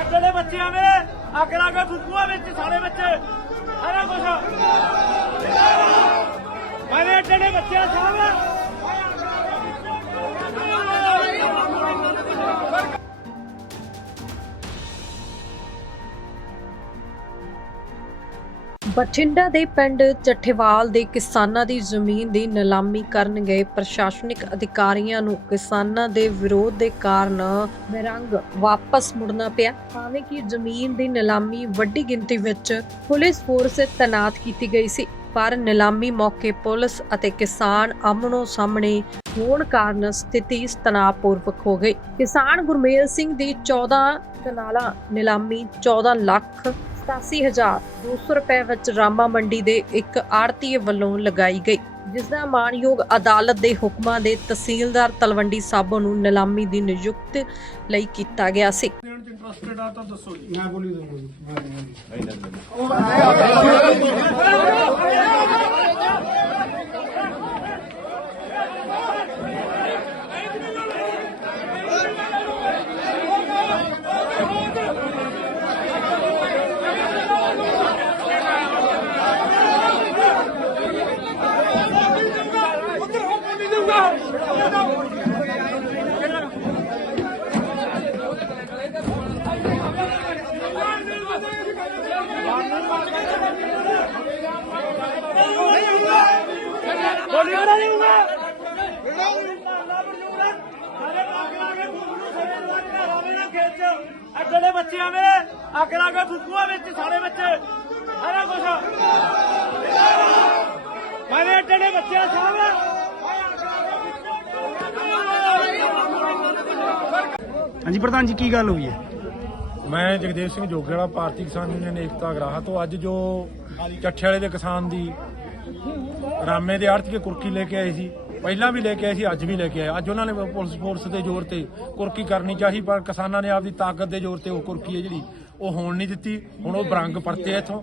ਅੱਗੇ ਦੇ ਬੱਚੇ ਆਵੇ ਅੱਗ ਲਾ ਕੇ ਫੁੱਕੂਆ ਵਿੱਚ ਸਾਰੇ ਬੱਚੇ, ਸਾਰਾ ਕੁਝ ਮੇਰੇ ਅੱਡੇ ਦੇ ਬੱਚੇ ਬਠਿੰਡਾ ਦੇ ਪਿੰਡ ਚੱਠੇਵਾਲ ਦੇ ਕਿਸਾਨਾਂ ਦੀ ਜ਼ਮੀਨ ਦੀ ਨਿਲਾਮੀ ਕਰਨ ਗਏ ਪ੍ਰਸ਼ਾਸਨਿਕ ਅਧਿਕਾਰੀਆਂ ਨੂੰ ਕਿਸਾਨਾਂ ਦੇ ਵਿਰੋਧ ਦੇ ਕਾਰਨ ਬੇਰੰਗ ਵਾਪਸ ਮੁੜਨਾ ਪਿਆ। ਭਾਵੇਂ ਕਿ ਜ਼ਮੀਨ ਦੀ ਨਿਲਾਮੀ ਵੱਡੀ ਗਿਣਤੀ ਵਿੱਚ ਪੁਲਿਸ ਫੋਰਸ ਤੈਨਾਤ ਕੀਤੀ ਗਈ ਸੀ, ਪਰ ਨਿਲਾਮੀ ਮੌਕੇ ਪੁਲਿਸ ਅਤੇ ਕਿਸਾਨ ਆਮਣੋ ਸਾਹਮਣੇ ਹੋਣ ਕਾਰਨ ਸਥਿਤੀ ਤਣਾਅਪੂਰਵਕ ਹੋ ਗਈ। ਕਿਸਾਨ ਗੁਰਮੇਲ ਸਿੰਘ ਦੀ 14 ਕਨਾਲਾਂ, ਨਿਲਾਮੀ 14 ਲੱਖ 87200 ਰੁਪਏ ਵਿੱਚ ਰਾਮਾ ਮੰਡੀ ਦੇ ਇੱਕ ਆੜਤੀਏ ਵੱਲੋਂ ਲਗਾਈ ਗਈ, ਜਿਸ ਦਾ ਮਾਨਯੋਗ ਅਦਾਲਤ ਦੇ ਹੁਕਮਾਂ ਦੇ ਤਹਿਸੀਲਦਾਰ ਤਲਵੰਡੀ ਸਾਬੋ ਨੂੰ ਨਿਲਾਮੀ ਦੀ ਨਿਯੁਕਤ ਲਈ ਕੀਤਾ ਗਿਆ ਸੀ। ਦੇਣ ਆ ਤਾਂ ਦੱਸੋ ਜੀ ਮੈਂ ਬੋਲੀ ਦੂੰਗਾ ਬੋਲਿਓ ਨਾ ਜੂਗਾ ਅੱਗੇ ਦੇ ਬੱਚੇ ਆਵੇ ਅੱਗ ਲਾ ਕੇ ਫੁੱਕੂਆ ਵਿੱਚ ਸਾਰੇ ਬੱਚੇ। ਸਾਰਾ ਕੁਝ ਮੇਰੇ ਅੱਡੇ ਦੇ ਬੱਚੇ ਆ ਸਾਹਿਬ ਹਾਂਜੀ ਪ੍ਰਧਾਨ ਜੀ ਕੀ ਗੱਲ ਹੋਈ ਹੈ? ਮੈਂ ਜਗਦੇਵ ਸਿੰਘ ਜੋਗੇਵਾਲਾ ਭਾਰਤੀ ਕਿਸਾਨ ਯੂਨੀਅਨ ਏਕਤਾ ਅਗਰਾਹਾ ਤੋਂ। ਅੱਜ ਜੋ ਚੱਠੇ ਵਾਲੇ ਦੇ ਕਿਸਾਨ ਦੀ ਰਾਮੇ ਦੇ ਆੜਤੀ ਕੇ ਕੁਰਕੀ ਲੈ ਕੇ ਆਏ ਸੀ। ਪਹਿਲਾਂ ਵੀ ਲੈ ਕੇ ਆਏ ਸੀ, ਅੱਜ ਵੀ ਲੈ ਕੇ ਆਏ। ਅੱਜ ਉਹਨਾਂ ਨੇ ਪੁਲਿਸ ਫੋਰਸ ਦੇ ਜ਼ੋਰ ਤੇ ਕੁਰਕੀ ਕਰਨੀ ਚਾਹੀ, ਪਰ ਕਿਸਾਨਾਂ ਨੇ ਆਪਦੀ ਤਾਕਤ ਦੇ ਜ਼ੋਰ ਤੇ ਉਹ ਕੁਰਕੀ ਹੈ ਜਿਹੜੀ, ਉਹ ਹੋਣ ਨਹੀਂ ਦਿੱਤੀ। ਹੁਣ ਉਹ ਬਰੰਗ ਪਰਤੇ ਆ ਇੱਥੋਂ।